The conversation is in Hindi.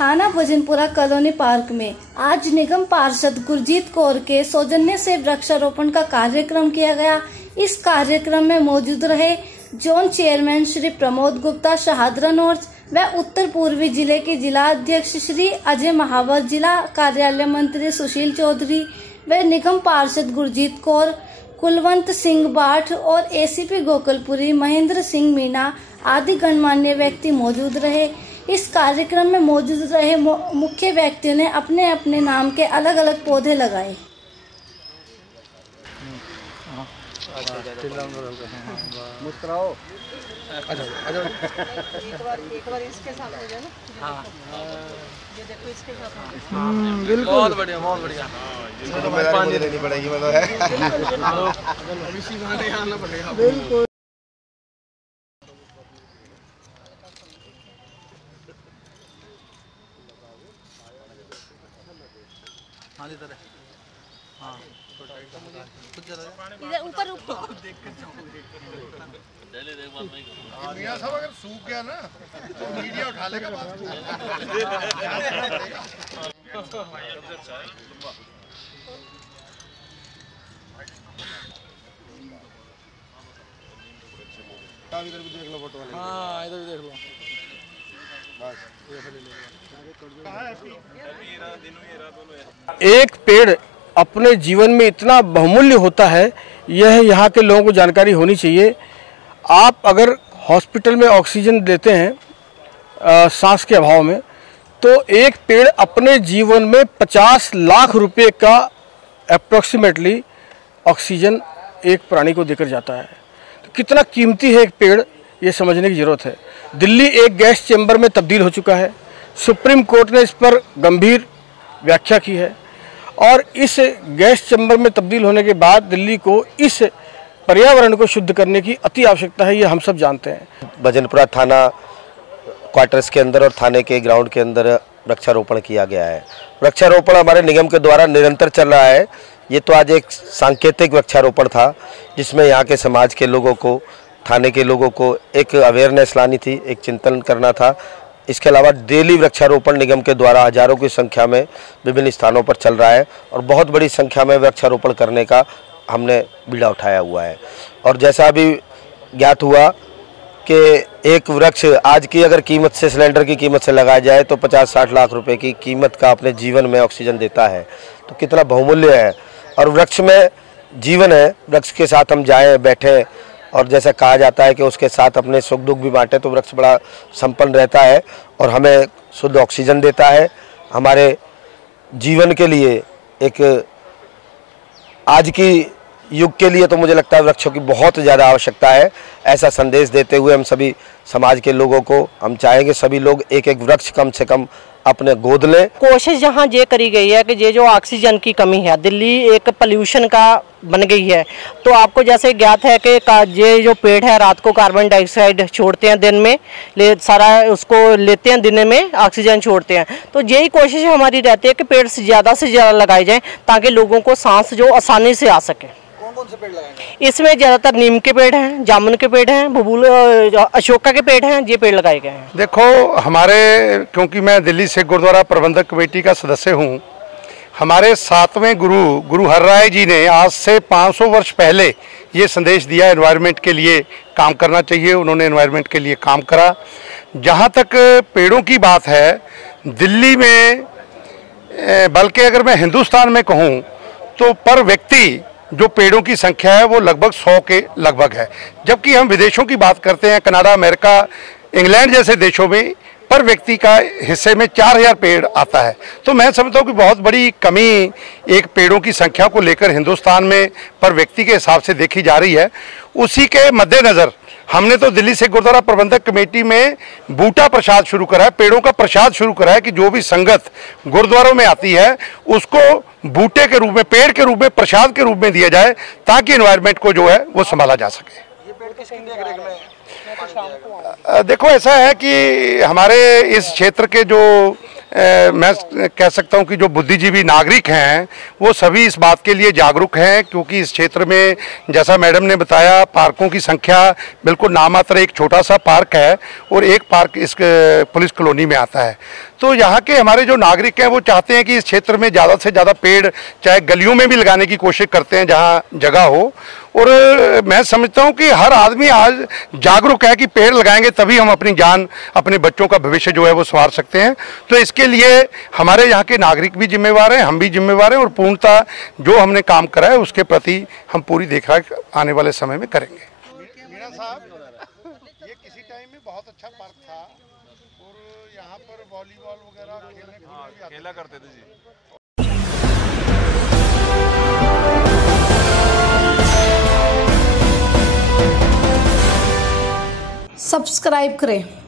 थाना भजनपुरा कॉलोनी पार्क में आज निगम पार्षद गुरजीत कौर के सौजन्य से वृक्षारोपण का कार्यक्रम किया गया। इस कार्यक्रम में मौजूद रहे zone chairman Shri Pramod Gupta Shahdara north व उत्तर पूर्वी जिले के जिला अध्यक्ष श्री अजय महावर, जिला कार्यालय मंत्री सुशील चौधरी व निगम पार्षद गुरजीत कौर, कुलवंत सिंह बाठ और एसीपी गोकुलपुरी महेंद्र सिंह मीना आदि गणमान्य व्यक्ति मौजूद रहे। इस कार्यक्रम में मौजूद रहे मुख्य व्यक्तियों ने अपने अपने नाम के अलग अलग पौधे लगाए। मुस्कुराओ। एक बार इसके साथ हो जाए ना। हाँ। ये देखो इसके साथ। बिल्कुल। बहुत बढ़िया, बहुत बढ़िया। इसको तो पानी लेनी पड़ेगी, मतलब है। इसी बहाने आना पड़ेगा। बिल्कुल। हाँ इधर है। हाँ। इधर ऊपर ऊपर देख मियां साहब अगर सूख गया ना तो मीडिया उठा लेगा बात को। इधर भी देख लो फोटो वाले। हाँ इधर भी देख लो। एक पेड़ अपने जीवन में इतना बहुमूल्य होता है, यह यहाँ के लोगों को जानकारी होनी चाहिए। आप अगर हॉस्पिटल में ऑक्सीजन देते हैं सांस के अभाव में, तो एक पेड़ अपने जीवन में 50 लाख रुपए का अप्रॉक्सीमेटली ऑक्सीजन एक प्राणी को देकर जाता है। तो कितना कीमती है एक पेड़, ये समझने की ज़रूरत है। दिल्ली एक गैस चैम्बर में तब्दील हो चुका है। सुप्रीम कोर्ट ने इस पर गंभीर व्याख्या की है और इस गैस चैम्बर में तब्दील होने के बाद दिल्ली को इस पर्यावरण को शुद्ध करने की अति आवश्यकता है, ये हम सब जानते हैं। भजनपुरा थाना क्वार्टर्स के अंदर और थाने के ग्राउंड के अंदर वृक्षारोपण किया गया है। वृक्षारोपण हमारे निगम के द्वारा निरंतर चल रहा है। ये तो आज एक सांकेतिक वृक्षारोपण था, जिसमें यहाँ के समाज के लोगों को, थाने के लोगों को एक अवेयरनेस लानी थी, एक चिंतन करना था। इसके अलावा डेली वृक्षारोपण निगम के द्वारा हजारों की संख्या में विभिन्न स्थानों पर चल रहा है और बहुत बड़ी संख्या में वृक्षारोपण करने का हमने बीड़ा उठाया हुआ है। और जैसा अभी ज्ञात हुआ कि एक वृक्ष आज की अगर कीमत से, सिलेंडर की कीमत से लगाया जाए तो 50-60 लाख रुपए की कीमत का अपने जीवन में ऑक्सीजन देता है, तो कितना बहुमूल्य है। और वृक्ष में जीवन है, वृक्ष के साथ हम जाएं, बैठें और जैसा कहा जाता है कि उसके साथ अपने सुख दुख भी बांटें, तो वृक्ष बड़ा संपन्न रहता है और हमें शुद्ध ऑक्सीजन देता है। हमारे जीवन के लिए एक आज की युग के लिए तो मुझे लगता है वृक्षों की बहुत ज़्यादा आवश्यकता है। ऐसा संदेश देते हुए हम सभी समाज के लोगों को हम चाहेंगे सभी लोग एक एक वृक्ष कम से कम अपने गोद लें। कोशिश जहाँ ये करी गई है कि ये जो ऑक्सीजन की कमी है, दिल्ली एक पोल्यूशन का बन गई है, तो आपको जैसे ज्ञात है कि ये जो पेड़ है रात को कार्बन डाइऑक्साइड छोड़ते हैं, दिन में सारा उसको लेते हैं, दिन में ऑक्सीजन छोड़ते हैं। तो यही कोशिश हमारी रहती है कि पेड़ से ज़्यादा लगाए जाएँ ताकि लोगों को सांस जो आसानी से आ सके। कौन से पेड़ लगाएंगे? इसमें ज़्यादातर नीम के पेड़ हैं, जामुन के पेड़ हैं, बबूल अशोका के पेड़ हैं, ये पेड़ लगाए गए हैं। देखो हमारे, क्योंकि मैं दिल्ली सिख गुरुद्वारा प्रबंधक कमेटी का सदस्य हूँ, हमारे 7वें गुरु हरराय जी ने आज से 500 वर्ष पहले ये संदेश दिया एनवायरनमेंट के लिए काम करना चाहिए। उन्होंने एनवायरनमेंट के लिए काम करा। जहाँ तक पेड़ों की बात है, दिल्ली में बल्कि अगर मैं हिंदुस्तान में कहूँ तो पर व्यक्ति जो पेड़ों की संख्या है वो लगभग 100 के लगभग है। जबकि हम विदेशों की बात करते हैं, कनाडा, अमेरिका, इंग्लैंड जैसे देशों में पर व्यक्ति का हिस्से में 4000 पेड़ आता है। तो मैं समझता हूँ कि बहुत बड़ी कमी एक पेड़ों की संख्या को लेकर हिंदुस्तान में पर व्यक्ति के हिसाब से देखी जा रही है। उसी के मद्देनज़र हमने तो दिल्ली से गुरुद्वारा प्रबंधक कमेटी में बूटा प्रसाद शुरू करा है, पेड़ों का प्रसाद शुरू करा है कि जो भी संगत गुरुद्वारों में आती है उसको बूटे के रूप में, पेड़ के रूप में, प्रसाद के रूप में दिया जाए ताकि एनवायरनमेंट को जो है वो संभाला जा सके। ये पेड़ किसकी देख-रेख में? देखो ऐसा है कि हमारे इस क्षेत्र के जो मैं कह सकता हूं कि जो बुद्धिजीवी नागरिक हैं वो सभी इस बात के लिए जागरूक हैं, क्योंकि इस क्षेत्र में जैसा मैडम ने बताया पार्कों की संख्या बिल्कुल नामात्र एक छोटा सा पार्क है और एक पार्क इस पुलिस कॉलोनी में आता है। तो यहाँ के हमारे जो नागरिक हैं वो चाहते हैं कि इस क्षेत्र में ज़्यादा से ज़्यादा पेड़ चाहे गलियों में भी लगाने की कोशिश करते हैं जहाँ जगह हो। और मैं समझता हूँ कि हर आदमी आज जागरूक है कि पेड़ लगाएंगे तभी हम अपनी जान, अपने बच्चों का भविष्य जो है वो संवार सकते हैं। तो इसके लिए हमारे यहाँ के नागरिक भी जिम्मेवार हैं, हम भी जिम्मेवार हैं और पूर्णतः जो हमने काम करा है उसके प्रति हम पूरी देखरेख आने वाले समय में करेंगे। मीणा साहब, ये किसी टाइम में बहुत अच्छा पार्क था और यहाँ पर वॉलीबॉल वगैरह खेला करते थे जी। सब्सक्राइब करें।